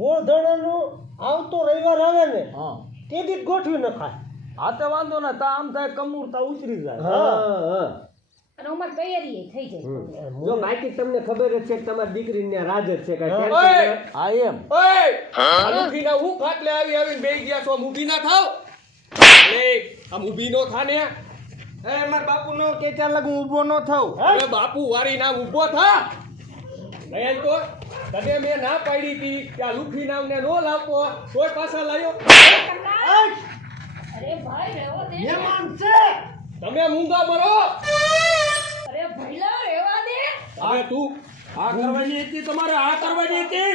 ગોળધણાનું આવતો રવિવાર આવે ને હા તે દી ગોઠવી નખાય. હા તે વાંધો ને તા આમ થાય કમૂરતા ઉતરી જાય. હા અને અમાર તૈયારી થઈ જાય. જો બાકી તમને ખબર જ છે કે તમારી દીકરીને રાજ જ છે ઓય! આ એમ ઊભીના હું ખાટલે આવીને બેસી ગયા છો ઊભી ના થાવ લે આમ ઊભી નો થા ને મારા બાપુ નો કે ચાલ લગું ઊભો ન થાવ. અરે બાપુ વારી ના ઊભો થા નયન તો તને મેં ના પાડી હતી કે આ લુખી નામને નો લાવતો તોય પાછા લાવ્યો. અરે ભાઈ રહેવા દે. મહેમાન છે. તમે મૂંગા મરો. અરે ભઈલા રહેવા દે. હવે તું આ કરવાની હતી તમારે આ કરવાની હતી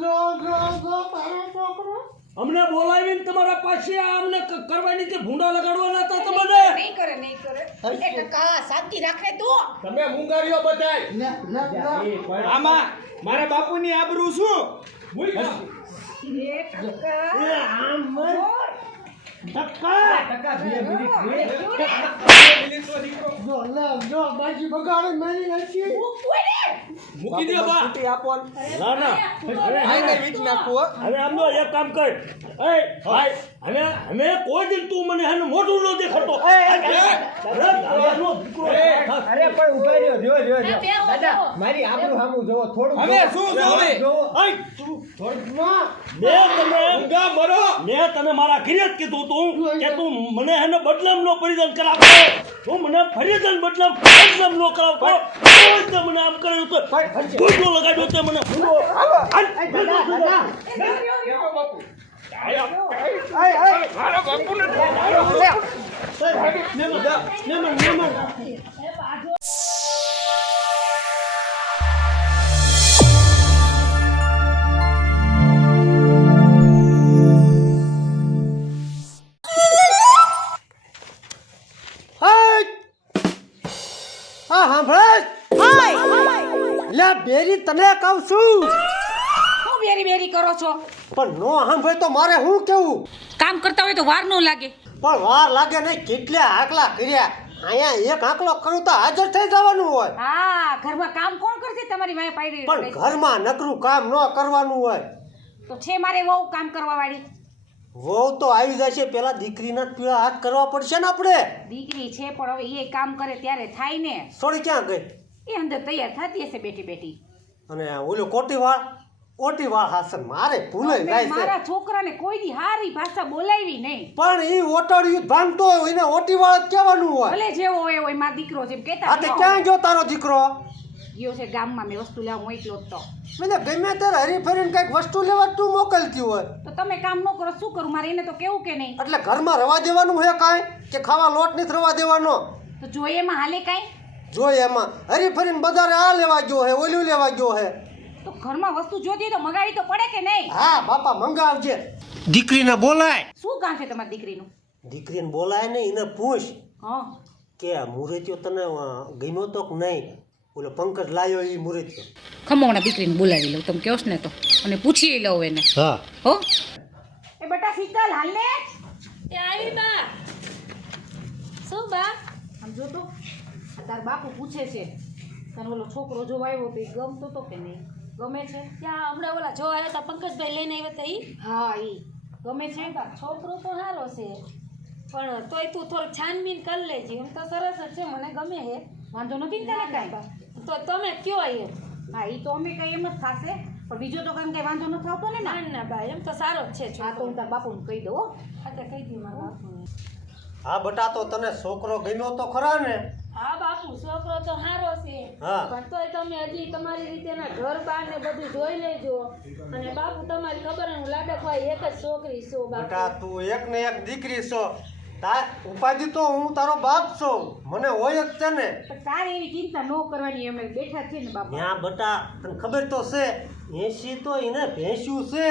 જો તારો છોકરો અમને બોલાવીને તમારા પાસે અમને કરવાની છે ભૂંડા લગાડવાના હતા તમને. નહીં કરે. એ ટકા શાંતિ રાખે તું. તમે મૂંગારીઓ બધાય આમાં મારા બાપુની આબરૂ શું? મૂંગા. એ ટકા. આમ મત. ટકા જો બાજી બગાડે મેલી નથી. મૂકી દે બા આપો ના ના આઈને વીચ નાખું. હવે આમનો એક કામ કર. એ ભાઈ હવે કોઈ દિન તું મને હે મોઢું ન દેખાડતો. અરે પણ ઉભા રહ્યો જો બેહો, દાદા બેહો. મારી આબરૂ સામું જોવો થોડું હવે શું જોવે? મૂંગા મરો. મેં તને મારા ઘરે જ કીધું તું કે તું મને હેને બદલામ નો પરિધાન કરાવતો. તું મને ફરિયાદ બદલામ ન કરાવતો. તો મને આમ કર્યું તો ભૂંડો લગાડ્યો તે મને ભૂંડો. કેવો બાપુ મારો બાપુ બેરી તને કહું છું શું બેરી કરો છો? પણ નો સાંભળે તો મારે શું કેવું? કામ કરતા હોય તો વાર ન લાગે. પણ વાર લાગે નહીં. કેટલા આકલા કર્યા. અહીંયા એક આકલો કરું તો હાજર થઈ જવાનું હોય. હા, ઘરમાં કામ કોણ કરશે? તમારી વાય પાડી પણ ઘરમાં નકરું કામ ન કરવાનું હોય. તો છે મારે વહુ કામ કરવા વાળી. વહુ તો આવી જાય છે. પેલા દીકરીના પીળા હાથ કરવા પડશે ને આપણે. દીકરી છે પણ હવે એ કામ કરે ત્યારે થાય ને. સોરી ક્યાં ગઈ? એ અંદર તૈયાર થતી હશે બેઠી. અને ઓલું ઓટીવાળ હાસન મારે ભૂલાઈ જાય છે. મારા છોકરાને કોઈ દી હારી ભાષા બોલાવી નહીં. પણ ઈ ઓટડિયું ભાંગતો હોય એને ઓટીવાળ જ કહેવાનું હોય. ભલે જેવો હોય હોય મારો દીકરો છે એમ હા કહેતા તે ક્યાં ગયો તારો દીકરો? ગયો છે ગામમાં. મેં વસ્તુ લેવા હું એકલો જ તો. મને ગમે ત્યારે હરીફરીને કઈક વસ્તુ લેવા તું મોકલતી હોય તો તમે કામ ન કરો શું કરું? મારે એને તો કેવું કે નહીં? એટલે ઘરમાં રવા દેવાનું હે કાંઈ કે ખાવા લોટ નથી રવા દેવાનો? તો જોઈએ એમાં હાલે કાંઈ? જોઈ એમાં હરીફરીને બજારે આ લેવા ગયો હે ઓલું લેવા ગયો હે. તો ઘરમાં વસ્તુ જોતી તો મગાવી તો પડે કે નહીં? હા બાપા મંગાવજે. દીકરીને બોલાય. શું કામ છે તમારી દીકરીનું? દીકરીને બોલાય ને એને પૂછ હા, કે મુરતિયો તને ગમ્યો તો કે નહીં? ઓલો પંકજ લાયો એ મુરતિયો. ખમોણા દીકરીને બોલાવી લઉં તમે કહો ને તો, અને પૂછી લઉં એને. હા હો એ બેટા શીતલ હાલ ને. એ આવી બા. શું બા? આમ જો તો તાર બાપુ પૂછે છે તને ઓલો છોકરો જો આવ્યો તો એ ગમતો તો કે નહીં? ગમે છે? ત્યાં હમણાં ઓલા જો આવ્યા હતા પંકજભાઈ લઈને આવ્યા હતા ઈ. હા ઈ ગમે છે. છોકરો તો સારો છે પણ તોય તું થોડુંક છાનબીન કરી લેજે. એમ તો સરસ જ છે, મને ગમે છે. વાંધો નથી ને તને કાંઈ? તો તમે કયો એમ. હા ઈ તો અમે કઈ એમ જ થશે પણ બીજો તો કઈ વાંધો નથી આવતો ને. ના બા એમ તો સારો જ છે હા તો હું તાર બાપુને કહી દઉં. હા તો કહી દઉં મારા બાપુને. હા બટા તો તને છોકરો ગમ્યો તો ખરા ને? હા બાપુ છોકરો તો સારો છે હા. પણ તોય તમે હજી તમારી રીતે ઘર બાર ને બધું જોઈ લેજો. અને બાપુ તમારી ખબર હું લાડકભાઈ એક જ છોકરી છું બેટા બાપુ. તું એક ને એક દીકરી છો. તાર ઉપાધિ તો હું તારો બાપ છું. મને હોય જ છે ને. પણ તારે એવી ચિંતા ન કરવાની. અમે બેઠા છીએ ને બાપુ. ત્યાં બટા તને ખબર તો છે 80 તો એને ભેંસ્યું છે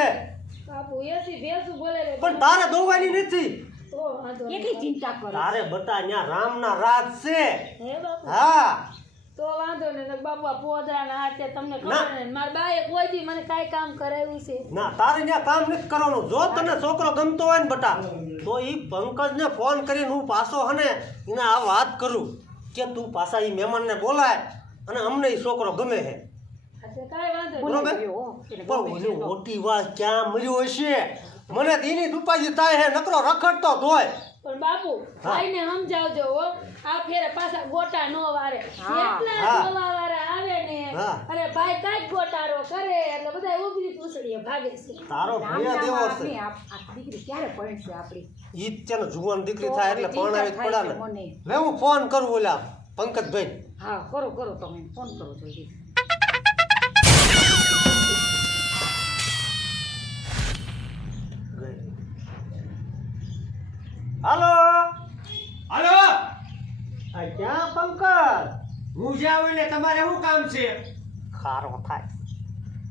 બાપુ એસી ભેસું બોલે રે. પણ તારે દોવાની નથી. તો વાંધો નહીં. કેટલી ચિંતા કરો? તારે બટા ત્યાં રામના રાજ છે. હે બાપુ હા તો વાંધો ને બાપા પોદરા ના હાથે તમને ના. ખબર ને મારા બાએ કોઈ દી મને કાંઈ કામ કરાવ્યું છે? ના તારે ત્યાં કામ નથી કરવાનું. જો તને છોકરો ગમતો હોય ને બટા તો ઈ પંકજને ફોન કરીને હું પાછો હને એને આ વાત કરું કે તું પાછા ઈ મહેમાનને બોલાય અને અમને ઈ છોકરો ગમે છે. કાંઈ વાંધો નહીં. બરોબર? પણ ઓલી મોટી વાત ક્યાં મર્યો હશે? મને તો એની દુપાજી થાય હે, નકરો રખડતો ધોય. પણ બાપુ ભાઈને સમજાવજો હો, આ ફેરે પાછા ગોટા નો વારે. જેટલા હા. જોવા વાળા આવે ને, હા. અરે ભાઈ કાંઈક ગોટારો કરે એટલે બધા ઉભરી પૂછડીએ ભાગે છે. તારો ભૈયા દેવો છે. આ દીકરી ક્યારે પરણશે આપણી? ઈ જ છે ને, જુવાન દીકરી થાય એટલે તો પરણાવી જ ચિંતા પડે થાય ને. છે મને. લે હું ફોન કરું ઓલા પંકજભાઈ. હા કરો તમે ફોન કરો જલ્દી. હાલો, હાલો, આ ક્યાં પંકજ? હું જાઉં એટલે તમારે શું કામ છે? ખારો થાય.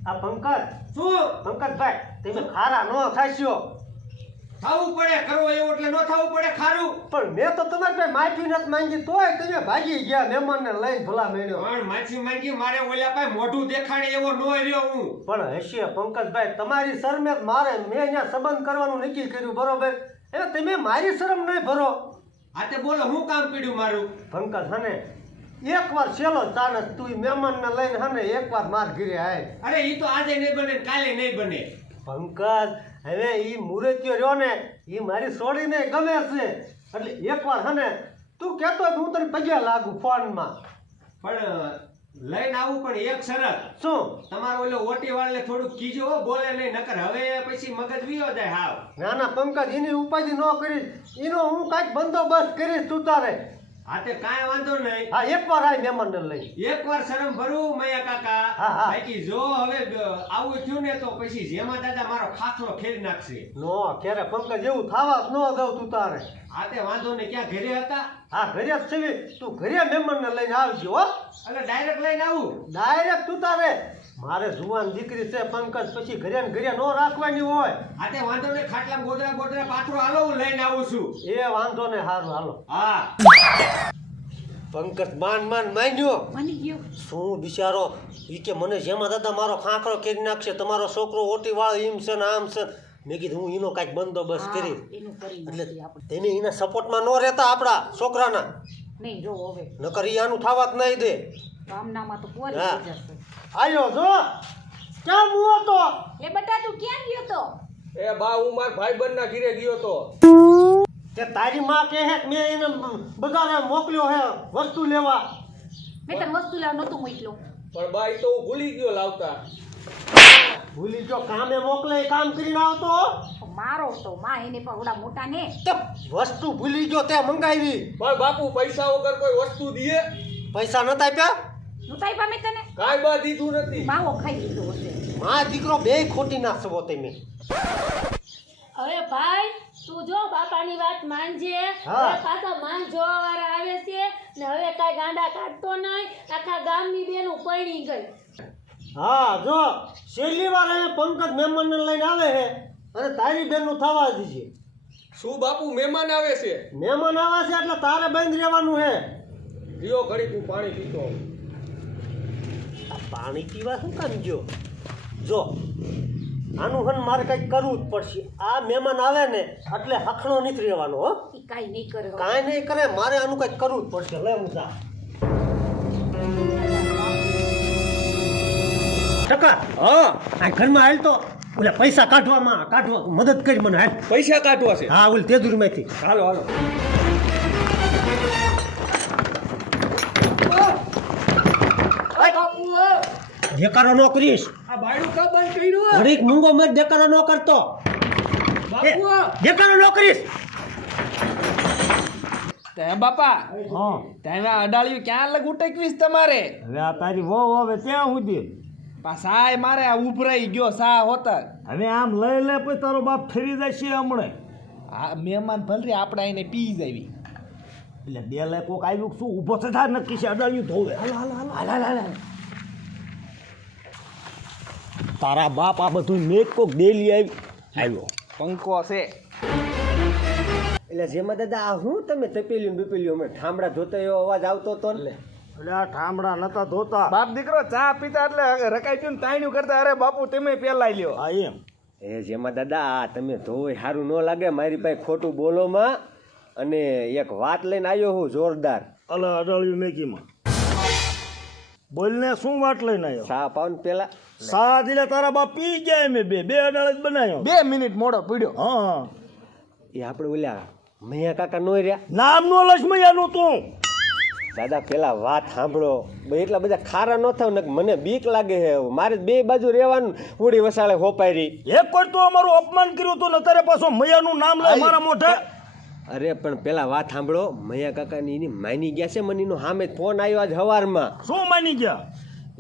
આ પંકજ, શું પંકજભાઈ તમે ખારા નો થાશો. થવું પડે? કરવો એવું એટલે ન થવું પડે ખારું? પણ મેં તો તમારી પાસે માફી નથી માંગી, તોય તમે ભાગી ગયા મહેમાનને લઈને ભલા મેળ્યો. પણ માછી માંગી મારે ઓલા પાસે મોઢું દેખાડે એવો ન રહ્યો હું. પણ હશે પંકજભાઈ, તમારી શરમે જ મારે મેં અહીંયા સંબંધ કરવાનું નક્કી કર્યું, બરોબર? એટલે તમે મારી શરમ નહીં ભરો. આ તે બોલો હું કામ પીડ્યું મારું? પંકજ હને એકવાર છેલ્લો ચાનસ તું ઈ મહેમાનને લઈને હને એકવાર માર ઘરે આય. અરે ઈ તો આજે નહીં બને ને કાલે નહીં બને. પંકજ હવે ઈ મૂર્તિઓ રહ્યો ને ઈ મારી છોડીને ગમે છે, એટલે એકવાર હને તું કહેતો હોય તો હું તને પગે લાગુ ફોનમાં. પણ લઈને આવું, પણ એક શરત. શું? તમારો ઓલો ઓટી વાળને થોડુંક કીજો હો, બોલે નહીં, નકર હવે પછી મગજ વિયો જાય હાવ. ના ના પંકજ, એની ઉપાધિ ન કરીશ, એનો હું કાંઈક બંદોબસ્ત કરીશ તું તારે. હા તે કાંઈ વાંધો નહીં. હા એકવાર આય મહેમાનને લઈ. એકવાર શરમ ભરું મૈયા કાકા. હા, હા. બાકી જો હવે આવું થયું ને તો પછી જેમાં દાદા મારો ખાખલો ખેરી નાખશે. નો ક્યારે પંકજ એવું થાવા જ ન દઉં તું તારે. આ તે વાંધો નહીં. ક્યાં ઘરે હતા? હા ઘરે જ છે, તું ઘરે મહેમાનને લઈને આવજો હો. એટલે ડાયરેક્ટ લઈને આવું? ડાયરેક્ટ તું તારે, મારે જુવાન દીકરી છે પંકજ, પછી ઘરે ને ઘરે નો રાખવાની હોય. આ તે વાંધો નહીં. ખાટલામાં ગોદરા ગોદરા પાથરો હાલો, હું લઈને આવું છું. એ વાંધો ને, હારું હાલો. હા પંકજ માન માન્યો. માની ગયો. શું બિચારો ઈ કે મને જેમાં દાદા મારો ખાખરો કરી નાખશે, તમારો છોકરો ઓટી વાળો એમ છે ને આમ છે. મેં કીધું હું એનો કાંઈક બંદોબસ્ત કરી. એનું કરી એટલે નાખીએ આપણે. તેને એના સપોર્ટમાં ન રહેતા આપણા છોકરાના, નહીં રો હવે નકર ઈ આનું થાવા જ નહીં દે. ગામનામાં તો પોરી હા. થઈ જશે. આયો જો ક્યાં મુઓ તો? એ બટા તું ક્યાં ગયો તો? એ બા, હું મારા ભાઈબંધના ઘરે ગયો તો. કે તારી માં કહે કે મેં એને બગાડે મોકલ્યો હે વસ્તુ લેવા. મેં તને વસ્તુ લાવ નહોતું મોકલ્યો. પણ બા ઈ તો હું ભૂલી ગયો લાવતા. ભૂલી જો કામે મોકલે એ કામ કરીને આવતો. તો મારો તો માં એને પણ ઓલા મોટા ને તે વસ્તુ ભૂલી ગયો તે મંગાવી. પણ બાપુ પૈસા વગર કોઈ વસ્તુ દીએ? પૈસા નતા આપ્યા? નહોતા પામે તને કાંઈ બા દીધું નથી. માવો ખાઈ લીધો હશે. માં દીકરો બે ખોટી નાખશો તમે. હવે ભાઈ તું જો બાપાની વાત માનજે. હા. હવે પાછા માન જોવા વાળા આવે છે ને હવે કાંઈ ગાંડા કાઢતો નહીં. આખા ગામની બેનું પૈણી ગઈ. હા જો છેલ્લી વાર અહીંયા પંકજ મહેમાનને લઈને આવે છે અને તારી બેનનું થવા દીજે. શું બાપુ, મહેમાન આવે છે? મહેમાન આવે છે એટલે તારે બંધ રહેવાનું છે. લ્યો ઘડીક હું પાણી પીતો. આ પાણી પીવા શું કામ ગયો? જો આનું હન મારે કંઈક કરવું જ પડશે. આ મહેમાન આવે ને એટલે હખણો નથી રહેવાનો હો. ઈ કાંઈ નહીં કરે હવે. કાંઈ નહીં કરે, મારે આનું કંઈક કરવું જ પડશે. લે હું જા. ટકા હા, આ ઘરમાં હાલ તો ઓલા પૈસા કાઢવા મદદ કરી મને હાલ. પૈસા કાઢવા છે? હા ઓલી તેજુરીમાંથી. હાલો હાલો. દેકારો ન કરીશ. આ બાયડું કા બંધ કર્યું? ઘડીક મૂંગો મત દેકારો ન કરતો. બાપુ દેકારો ન કરીશ. તે બાપા હા તમે અડાળ્યું ક્યાં લગ ઉટકવીશ તમારે? હવે આ તારી વહુ હવે ત્યાં સુધી પાછાય મારે આ ઉભરાઈ ગયો સા હોતર. હવે આમ લઈ લે પછી તારો બાપ ફરી જશે હમણે. આ મહેમાન ભલરે આપણે આઈને પી જાવી. એટલે બે લે કોક આવ્યું શું ઊભો થતા નક્કી છે અડાડ્યું ધોવે. હાલ. તારા બાપ આ બધું મેં કોક ડેલી આવ્યો. પંખો છે. એટલે જેમાં દાદા આ હું તમે તપેલ્યું બપેલ્યું અમે ઠામડા ધોતા એવો અવાજ આવતો હતો ને. એટલે આ ઠામડા નતા ધોતા. બાપ દીકરો ચા પીતા એટલે રકાઈ પીને તાણ્યું કરતા. અરે બાપુ તમે પેલા લ્યો. હા એમ. એ જેમાં દાદા આ તમે ધોઈ સારું ન લાગે મારી પાસે ખોટું બોલોમાં. અને એક વાત લઈને આવ્યો હું જોરદાર. અલા અડાળ્યું મેગીમાં બોલને શું વાત લઈને આવ્યો? સા પાઉન પેલા સાદ એટલે તારા બાપ પી ગયા મેં બે અડાળ જ બનાવ્યો 2 મિનિટ મોડો પીડ્યો. હા એ આપણે ઓલા મૈયા કાકા નો રહ્યા નામ નો લક્ષ્મૈયાનું તું દાદા પેલા વાત સાંભળો એટલા બધા ખારા ન થાવ ને મને બીક લાગે છે મારે બે બાજુ રહેવાનું પૂરી વસાળે હોપાયરી એક કોઈ તો અમારું અપમાન કર્યું તું ને તારે પાછો મૈયાનું નામ લે મારા મોઢે. અરે પણ પેલા વાત સાંભળો મૈયા કાકાની એની માની ગયા છે મને એનો સામે ફોન આવ્યો આજ સવારમાં શું માની ગયા?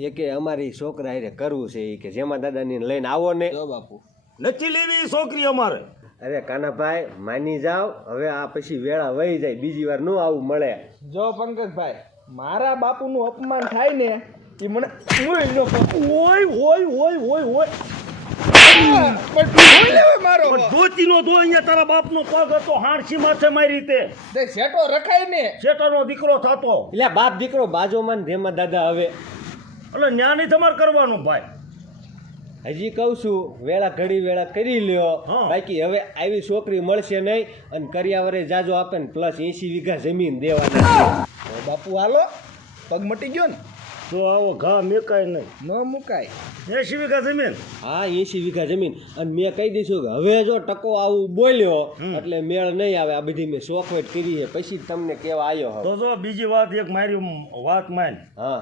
એ કે અમારી છોકરા હારે કરવું છે એ કે જેમાં દાદાની લઈને આવો ને જો બાપુ નથી લેવી ઈ છોકરી અમારે. અરે કાનાભાઈ માની જાવ હવે આ પછી વેળા વહી જાય બીજી વાર ન આવું મળે. જો પંકજભાઈ મારા બાપુનું અપમાન થાય ને એ મને ઓય નો ઓય ઓય ઓય ઓય ઓય પણ જોઈ લેવે મારો પણ ધોતી નો ધો અહીંયા તારા બાપનો પગ હતો હાણસી માથે મારી રીતે તે સેટો રખાય ને શેઠાનો દીકરો થતો એટલે બાપ દીકરો બાજુમાં ને ધેમાં દાદા હવે એટલે ન્યા નહીં તમારે કરવાનું ભાઈ. હજી કહું છું વેળા ઘડી વેળા કરી લ્યો હા. બાકી હવે આવી છોકરી મળશે નહીં અને કર્યાવરે જાજો આપે ને પ્લસ 80 વીઘા જમીન દેવાના. બાપુ હાલો પગ મટી ગયો ને તો આવો ઘા મેકાય નહીં. ન મુકાય 80 વીઘા જમીન હા 80 વીઘા જમીન અને મેં કહી દઈશું કે હવે જો ટકો આવું બોલ્યો એટલે મેળ નહીં આવે. આ બધી મેં શોખવટ કરી છે પછી જ તમને કેવા આવ્યો હવે. તો જો બીજી વાત એક મારી વાત માન હા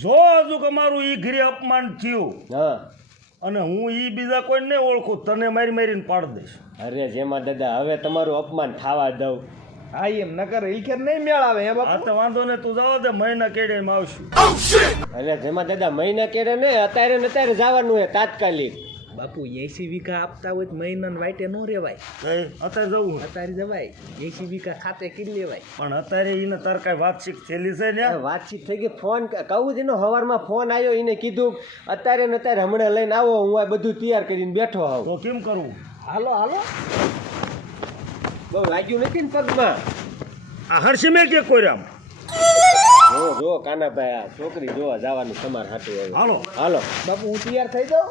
જો હજુ કે મારું ઈ ઘરે અપમાન થયું હા અને હું ઈ બીજા કોઈ નહીં ઓળખું તને મારી મારીને પાડી દઈશ. અરે જેમાં દાદા હવે તમારું અપમાન થવા દઉં. હા એમ નકર ઈખેર નહીં મેળ આવે હે આ બાપુ તો વાંધો ને તું જાવ દે મહિના કેડે આવશું. અરે જેમાં દાદા મહિના કેડે ને અત્યારે ને અત્યારે જવાનું છે તાત્કાલિક. બાપુ 80 વીઘા આપતા હોય મહિના વાઈટે ન રેવાય અત્યારે જવું અત્યારે જવાય 80 વીઘા ખાતે કરી લેવાય પણ અત્યારે એને તાર કઈ વાતચીત થયેલી છે ને વાતચીત થઈ ગઈ. ફોન કહું જ એનો સવારમાં ફોન આવ્યો એને કીધું અત્યારે ને અત્યારે હમણાં લઈને આવો હું આ બધું તૈયાર કરીને બેઠો હોઉં. તો કેમ કરવું? હાલો હાલો બહુ લાગ્યું નથી ને પગમાં? આ હર્ષી મેં કે કોઈ રામ જો કાનાભાઈ આ છોકરી જોવા જવાનું તમારે હાટું હવે. હાલો હાલો બાપુ હું તૈયાર થઈ જાઉં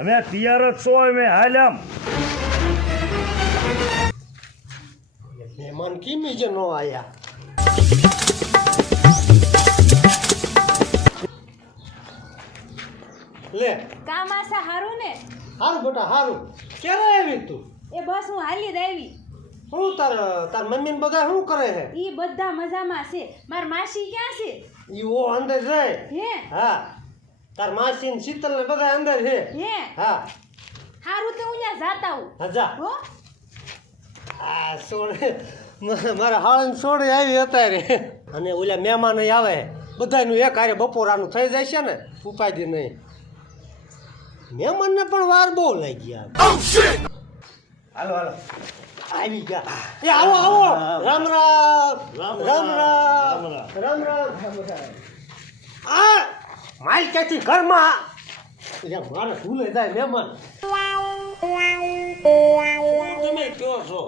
અમે તૈયાર જ છો અમે હાલ આમ મહેમાન કેમ જ ન આયા? લે કામ આશા હારું ને હારું બેટા હારું. ક્યારે આવી તું? એ બસ હું હાલી જ આવી. શું તાર મમ્મી ને બધા શું કરે છે? ઈ બધા મજામાં છે. માર માસી ક્યાં છે? ઈ ઓ અંદર જાય. હે હા તાર માસી ને શીતલ ને બધા અંદર છે. હે હા હારું તો હું ત્યાં જાતા હું. હજા હો આ સોડે મારા હાળન સોડે આવી અત્યારે અને ઓલા મહેમાન આવે બધાનું એક હારે બપોરાનું થઈ જાય છે ને ઉપાધિ નહીં. મહેમાનને પણ વાર બહુ લાગી ગયા. હાલો હાલો આવી ગયા. એ આવો આવો રામ રામ રામ રામ રામ રામ. આ માલ ક્યાંથી ઘરમાં મારે ભૂલે જાય મહેમાન. તમે કયો છો?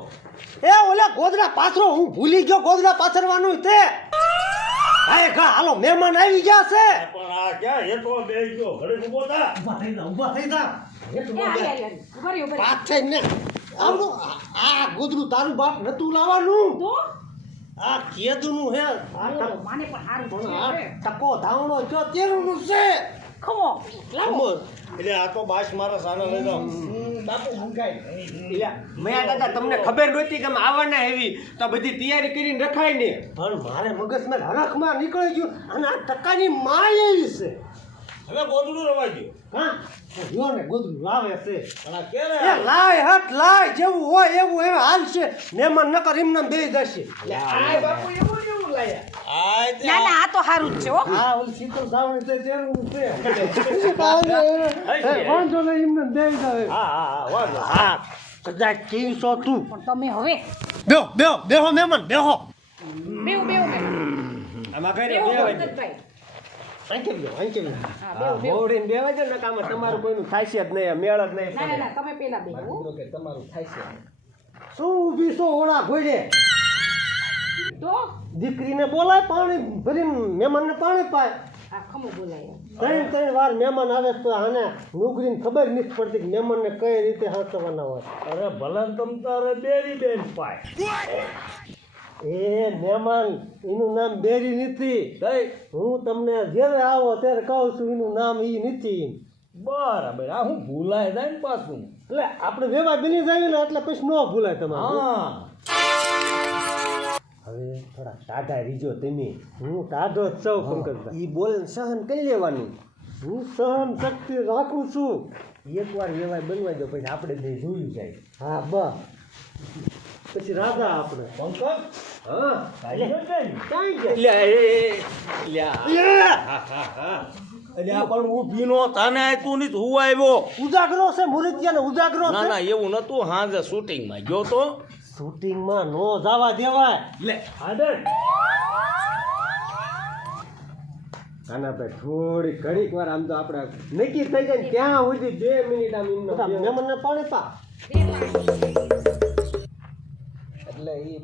એ ઓલા ગોદડા પાથરો હું ભૂલી ગયો ગોદડા પાથરવાનું તે. હા ઘા હાલો મહેમાન આવી ગયા છે. પણ આ ક્યાં હેઠો બેસી ગયો ઘરે ઉભો થા. ઊભા થઈ જા. એ હાલી હાલી ઉભા રહ્યો ઉભા રહ્યો. પાથ થઈને આવડું આ ગોદડું તારું બાપ નતું લાવવાનું. તો આ કેદુનું હે. માને પણ હારું પણ છે આ હવે. ટકો ધાવણો જો તેરુંનું છે. ખમો લાવો. એટલે આ તો બાસ મારા સાના લઈ જાઓ. બાપુ મુકાય મેં દાદા તમને ખબર નહોતી કે અમે આવવાના એવી તો બધી તૈયારી કરીને રખાય ને પણ મારે મગજમાં હરખમાં નીકળી ગયું અને આ ટકાની માય એવી છે. હવે ગોદડું રવા ગયું. હા જો ને ગોદડું લાવે છે. પણ આ ક્યારે એ લાય હટ લાય જેવું હોય એવું હવે હાલશે. મહેમાન નકર એમને બે જશે. આય બાપુ એવું કેવું લાયા આય તે ના ના આ તો હારું જ છે હો. હા ઓલી શીતલ ધાવણી તે તેરું છે. વાંધો નહીં એમને બે જાવે. હા હા હા વાંધો. હા કદાચ કેવીસો તું. પણ તમે હવે બેહો બેહો બેહો મહેમાન બેહો. બેવ બેવ બેવ આમાં કઈ બેવ બેહો. ભગતભાઈ. આંકે બેહો આંકે બેહો. હા બેવ બેવ. મોવડીને બેવા છે ને કામ તમારું કોઈનું થાય છે જ નહીં મેળ જ નહીં ના ના પડે. ના તમે પેલા બેહો. કીધું કે તમારું થાય છે શું ઊભી છો ઓળા ઘોડે? તો દીકરીને બોલાય પાણી ભરીને મહેમાનને પાણી પાય. આ ખમો બોલાય. ત્રણ વાર મહેમાન આવે તો આને નોકરીને ખબર નથી પડતી કે મહેમાનને કઈ રીતે હાંચવાના હોય. અરે ભલે ને તમ તારે બેરી બેન પાય. એ મહેમાન એનું નામ બેરી નથી. હું તમને જ્યારે આવો ત્યારે કહું છું એનું નામ એ નથી. બરાબર આ હું ભૂલાય જાય ને પાછું એટલે આપણે વેવા બની જાય ને એટલે પછી ન ભૂલાય તમારે હા હવે થોડા ટાઢા રીજો તમે હું ટાઢો જ છું પંકજભાઈ ઈ બોલ સહન કરી લેવાનું હું સહન શક્તિ રાખું છું એકવાર વેવાય બનવા દો પછી આપણે બે જોયું જાય હા બસ પછી રાજા આપણે પંકજ હા કાંઈ અલ્યા પણ ઊભી નો તાને તું નહીં હું આવ્યો ઉજાગરો છે મુરતિયાનો ઉજાગરો ના છે ના એવું નતું હાજે શૂટિંગમાં ગયો તો શૂટિંગમાં નો જવા દેવાય લે આદર કાનાભાઈ થોડી ઘડીક વાર આમ તો આપણે નક્કી થઈ જાય ને ત્યાં સુધી 2 મિનિટ આમ એમનો મહેમાનને પાણી પા એટલે એ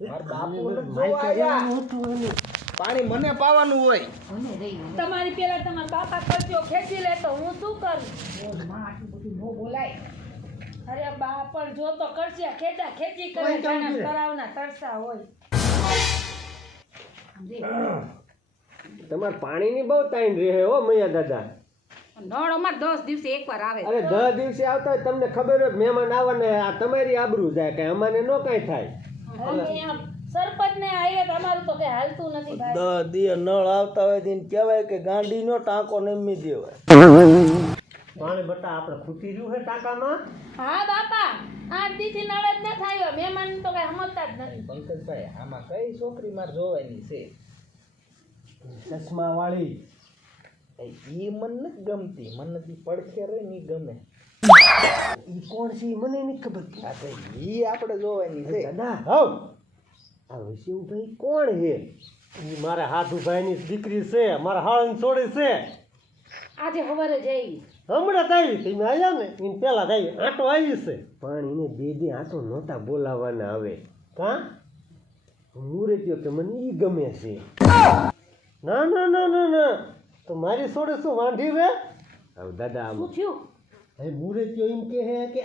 મારા બાપુ પાણી મને પાવાનું હોય તમારી પેલા તમારા બાપા કરજો ખેંચી લે તો હું શું કરું અરે બા પણ જો તો કરશે ખેંચા ખેંચી કરે જાણે તળાવના તરસા હોય તમારે પાણીની બહુ ટાઈમ રહે હો મૈયા દાદા નળ અમાર 10 દિવસે એકવાર આવે અરે 10 દિવસે આવતા હોય તમને ખબર હોય કે મહેમાન આવવાને આ તમારી આબરૂ જાય કે અમાને નો કાંઈ થાય અમે આમ સરપંચ ને આવીએ તો અમારું તો કઈ હાલતું નથી ભાઈ 10 દી નળ આવતા હોય તેને કહેવાય કે ગાંડીનો ટાંકો નમી દેવાય પાણી બટા આપણે ખૂટી રહ્યું છે ટાંકામાં હા બાપા 8 દીથી નળ જ ન થાય મહેમાન તો કઈ સમજતા જ નથી પંકજભાઈ આમાં કઈ છોકરી માર જોવાની છે ચશ્મા વાળી ઈ મને નથી ગમતી મને નથી પડખે રહી ની ગમે ઈ કોણ છે ઈ મને નથી ખબર આ તો ઈ આપણે જોવાની છે દાદા હવ આ વિશેભાઈ કોણ છે ઈ મારા હાથુભાઈની દીકરી છે મારા હાળની છોડી છે આજે ખબર જ આવી હમણાં જ આવી તમે આવ્યા ને એને પેલા જ આવી આંટો આવી છે પણ એને બે આંટો નહોતા બોલાવવાના આવે કા મુરત્યો કે મને ઈ ગમે છે ના ના ના ના ના તો મારી છોડે શું વાંઢી વે હવે દાદા આમ શું થયું હવે મુરત્યો એમ કહે કે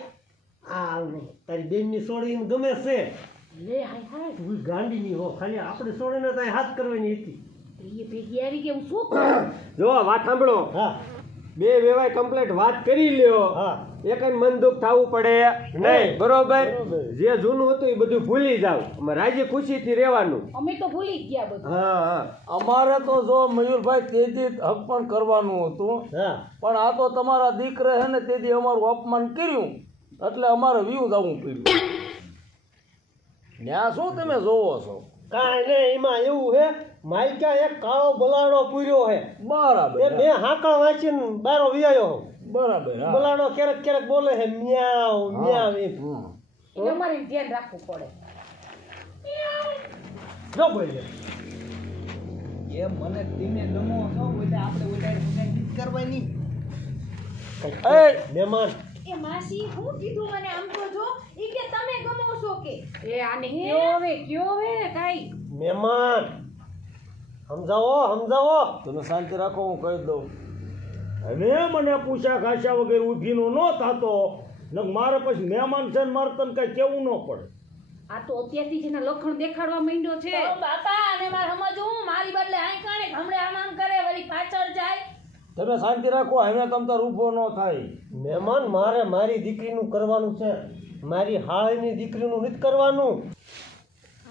આ તારી બેનની છોડે એમ ગમે છે લે હાય હાય તું ગાંડીની હો ખાલી આપણે છોડીને તારી હાથ કરવાની હતી એ ભેગી આવી કે હું શું કરું જો વાત સાંભળો હા બે વેવાય કમ્પ્લીટ વાત કરી લ્યો હા એક મન દુઃખ થવું પડે નહીં બરોબર જે જૂનું હતું એ બધું ભૂલી જાવ રાજી ખુશીથી રહેવાનું અમે તો ભૂલી જ ગયા બધું હા હા અમારે તો જો મયુરભાઈ તેજી હક પણ કરવાનું હતું હા પણ આ તો તમારા દીકરા હે ને તેથી અમારું અપમાન કર્યું એટલે અમારે વ્યૂ જવું પડ્યું ત્યાં શું તમે જોવો છો કાંઈ નહીં એમાં એવું હે માઇકા એક કાળો બલાડો પૂર્યો હે બરાબર એ મેં હાકળ વાંચીને બારો વિયાયો બરાબર હા બલાડો ક્યારેક ક્યારેક બોલે હે મ્યાવ મ્યાવ એમ એટલે અમારે ધ્યાન રાખવું પડે જો બોલે એ મને ધીમે ગમો છો એટલે આપણે ઉડાડી કરવાની એ મહેમાન એ માસી હું કીધું મને આમ તો જો ઈ કે તમે ગમો છો કે એ આને કયો હવે કાઈ મહેમાન સમજાવો તમે શાંતિ રાખો હું કહી દઉં હવે મને પૂછ્યા ખાસ્યા વગેરે ઊભીનો ન થતો ને મારે પછી મહેમાન છે ને મારે તને કઈ કેવું ન પડે આ તો અત્યારથી જેના લખણ દેખાડવા માંડ્યો છે તો બાપા અને મારે સમજવું મારી બદલે આઈ કાણે હમણે આમ કરે વળી પાછળ જાય તમે શાંતિ રાખો હવે તમ તાર ઊભો ન થાય મહેમાન મારે મારી દીકરીનું કરવાનું છે મારી હાળની દીકરીનું નથી કરવાનું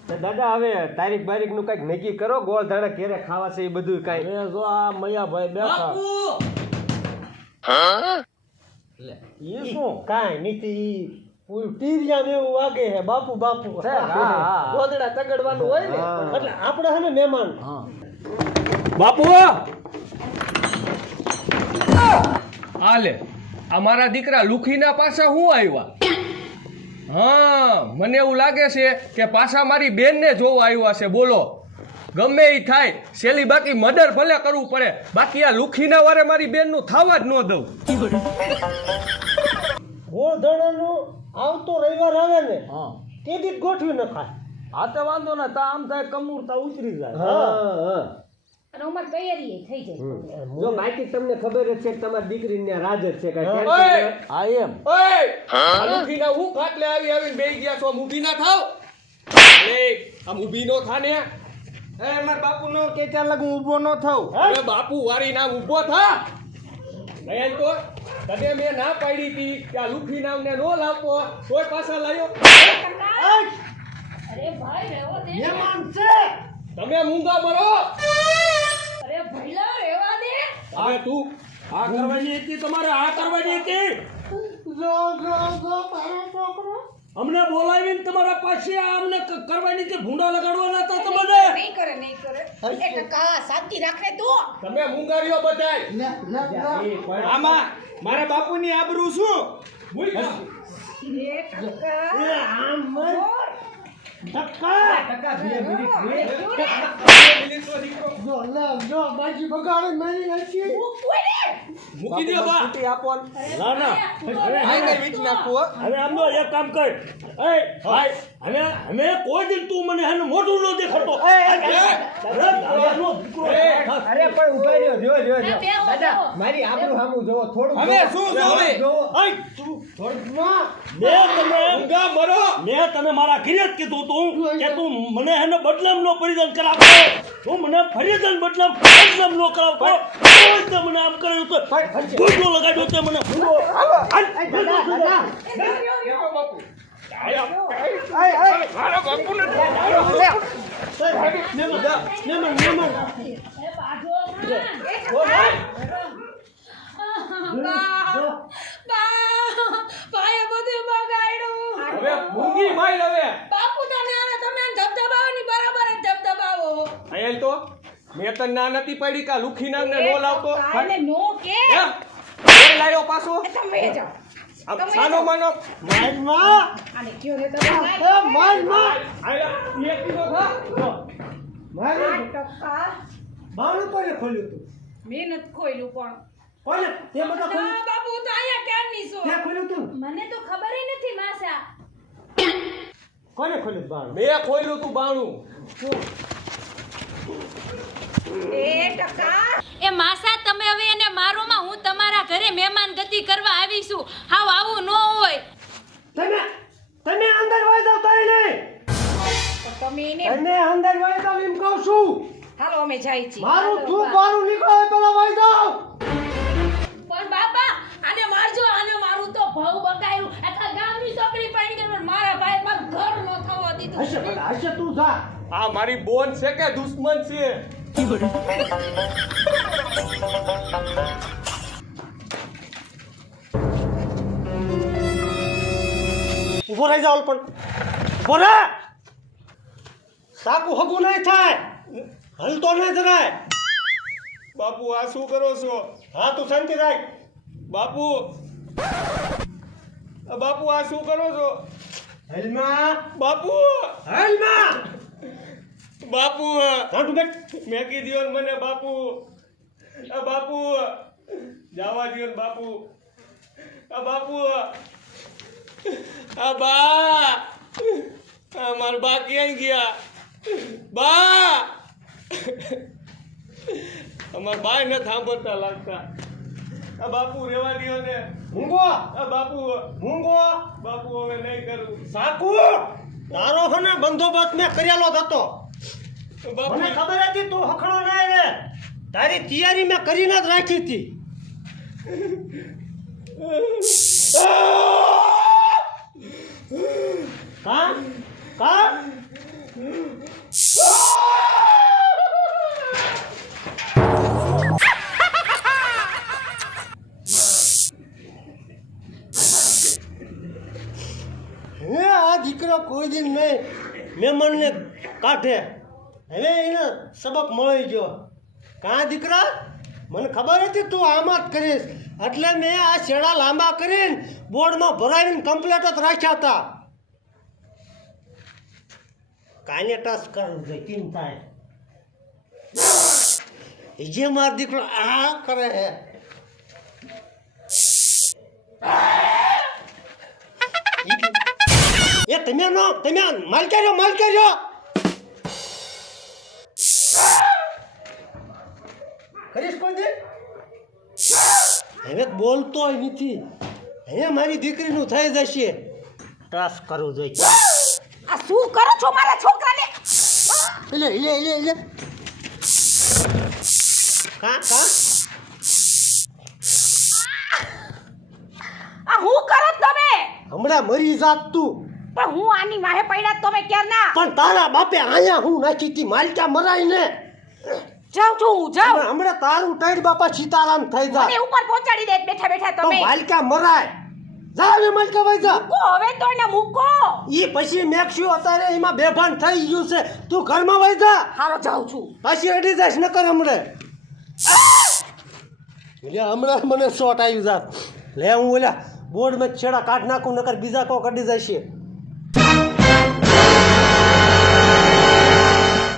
દાદા હવે તારીખ બારીખનું કંઈક નક્કી કરો ગોળ ધાણા કેરે ખાવા છે એ બધું કાંઈ મેં જો આ મૈયાભાઈ બેઠા એ શું કાંઈ નીતિ ટીરિયા એવું વાગે હે બાપુ બાપુ ગોદડા તગડવાનું હોય ને એટલે આપણે હે ને મહેમાન બાપુ હાલે આ મારા દીકરા લુખીના પાછા હું આવ્યા હા મને એવું લાગે છે કે પાછા મારી બેનને જોવા આવ્યા છે બોલો ગમે એ થાય છેલ્લી બાકી મર્ડર ભલે કરવું પડે બાકી આ લુખીના વારે મારી બેનનું થવા જ ન દઉં ગોળ ધાણાનું આવતો રવિવાર આવે ને હા તે દી ગોઠવી નખાય આ તો વાંધો ને તા આમ થાય કમૂરતા ઉતરી જાય હા અને અમાર તૈયારી થઈ જાય જો બાકી તમને ખબર જ છે કે તમારી દીકરીને રાજ જ છે કાંઈ ઓય! આ એમ ઓય આ લુખીના હું ખાટલે આવીને બેસી ગયા છો આમ ઊભી ના થાવ એ આમ ઊભી નો થાને એ મારા બાપુનો કે ચાલ હું ઊભો ન થાઉં અરે બાપુ વારી નામ ઊભો થા નયન તો તને મેં ના પાડી હતી કે આ લુખી નામને નો લાવતો તોય પાછા લાવ્યો. અરે ભાઈ રહેવા દે ને. મહેમાન છે. તમે મૂંગા મરો. અરે ભઈલા રહેવા દે. હવે તું આ કરવાની હતી, તમારે આ કરવાની હતી. જો મારો છોકરો. અમને બોલાવીને તમારા પાસે આ અમને કરવાની હતી, ભૂંડા લગાડવાના હતા તમને. નહીં કરે એ ટકા શાંતિ રાખને તું. તમે મૂંગારીઓ બધાય. આમાં મારા બાપુની આબરૂ શું? મૂંગા. એ ટકા એ આમ મત. ટકા. જો લે જો બાજી બગાડે મારી હસી. મૂકી દો બા. છૂટી આપો ને. ના ના આઈને વીચ નાખું હો. હવે આમનો એક કામ કર. એ ભાઈ હવે કોઈ દિન તું મને હેને મોઢું ન દેખાડતો. અરે દાદાનો દીકરો. અરે પણ ઉભા રહ્યો જો આ બેહો, દાદા બેહો. મારી આબરૂ સામું જોવો થોડું હવે શું જોવે? અય, તું થોડમાં મૂંગા મરો. મેં તને મારા ઘરે જ કીધું તું કે તું મને હેને બદલામનો પરિધાન કરાવતો. તું મને ફરિયાદ બદલામ નો કરાવતો. તોય તે મને આમ કર્યું તો ભૂંડો લગાડ્યો તે મને ભૂંડો. હાલ, ભૂંડો, ભૂંડો. મારો બાપુ ને મહેમાન. એ બાજુ માં. ભાઈએ બધું બગાડ્યું. હવે મૂંગી માઈ હવે. બાપુ તને આને તમે ધબધબાવવાની બરાબર જ ધબધબાવો. આયેલ તો મેં તને ના નથી પડી કે લુખી નામને નો લાવતો. કાલે નો કે એમ કોણ લાવ્યો પાછો? તમે જાઓ. આમ સાનો માનો મારમાં. આને કયો ને તમે મારમાં. આયા એક કિલો ખા. મારમાં. ટકા બાણું કોને ખોલ્યું તું? મહેનત ખોયલું પણ કોને? તે બધા ના ખોલ્યું? બાપુ તો અહીંયા ક્યારની છો. તે ખોલ્યું તું? મને તો ખબર ય નથી માસા. કોને ખોલ્યું બાણું? મેં ખોલ્યું તું બાણું. એ ટકા એ માસા તમે હવે એને મારોમાં હું તમારા ઘરે મહેમાન ગતિ કરવા આવી છું. હાવ આવું ન હોય. તમે અંદર વહી જાવ તઈ નહીં. તો તમે એને તમે અંદર વહી જાવ એમ કહું છું. હાલો અમે જાય છીએ મારું તું બારું નીકળો એ પેલા વહી જાવ. પણ બાપા આને મારજો, આને મારું તો ભાવ બગાયું. આખા ગામની છોકરી પાણી કે મારા ભાઈ મારું ઘર ન થવા દીધું. હશે બેટા હશે તું જા. આ મારી બોન છે કે દુશ્મન છે? ઉભો રહી જાવ પણ. ઉભો રહે. સાકુ હગું નહીં થાય. હલતો નહીં જરાય. બાપુ આ શું કરો છો? હા તું શાંતિ રાખ. બાપુ બાપુ આ શું કરો છો? હલમાં. બાપુ હલમાં. બાપુ કાંટું બેટ. મેં કીધું ને મને બાપુ. આ બાપુ જવા દ્યો ને બાપુ. આ બાપુ આ બા મારા બા ક્યાં ગયા? બા અમાર બા ને સાંભળતા લાગતા. આ બાપુ રેવા દ્યો ને. મૂંગો. આ બાપુ મૂંગો. બાપુ હવે નહીં કરું. સાકુ તારો છે ને બંદોબસ્ત મેં કરેલો જ હતો. બાપુ મને ખબર હતી તું હખણો નહીં રે. તારી તૈયારી મેં કરીને જ રાખી હતી. કા કા હે આ દીકરો કોઈ દિન નહીં મહેમાનને કાઢે. હવે એને સબક મળી ગયો. કાં દીકરા મને ખબર હતી તું આમ જ કરીશ એટલે મેં આ શેડા લાંબા કરીને બોર્ડમાં ભરાવીને કમ્પ્લેટ જ રાખ્યા હતા. કાને ટચ કરવું જોઈએ કેમ થાય. જે મારો દીકરો આ કરે હે. એ તમે માલ કર્યો. કરીશ કોઈ દે. હવે બોલતોય નથી. હવે મારી દીકરીનું થઈ જશે. ટચ કરવું જોઈએ. આ શું કરો છો મારા છોકરાને? લે કા આ હું કરો તમે? હમણાં મરી જાત તું. પણ હું આની વાહે પડ્યા તમે ક્યારના? પણ તારા બાપે આયા હું નાખી હતી માલકા મરાય ને. જાઉં છું હું જાઉં. હમણાં તારું ટાઈડ બાપા સીતારામ થઈ મને જાય ઉપર પહોંચાડી દે બેઠા બેઠા તો તમે. માલકા મરાય. જા ને માલકા વઈ જા. મૂકો હવે તો એને મૂકો. ઈ પછી મેક્સ્યુ અત્યારે એમાં બેભાન થઈ ગયું છે. તું ઘરમાં વઈ જા. હાલો જાઉં છું. પાછી અડી જઈશ નકર હમણે. હમણાં મને શોટ આવી જા. લે હું ઓલા બોર્ડ માં છેડા કાઢ નાખું નકર બીજા કો કડી જશે.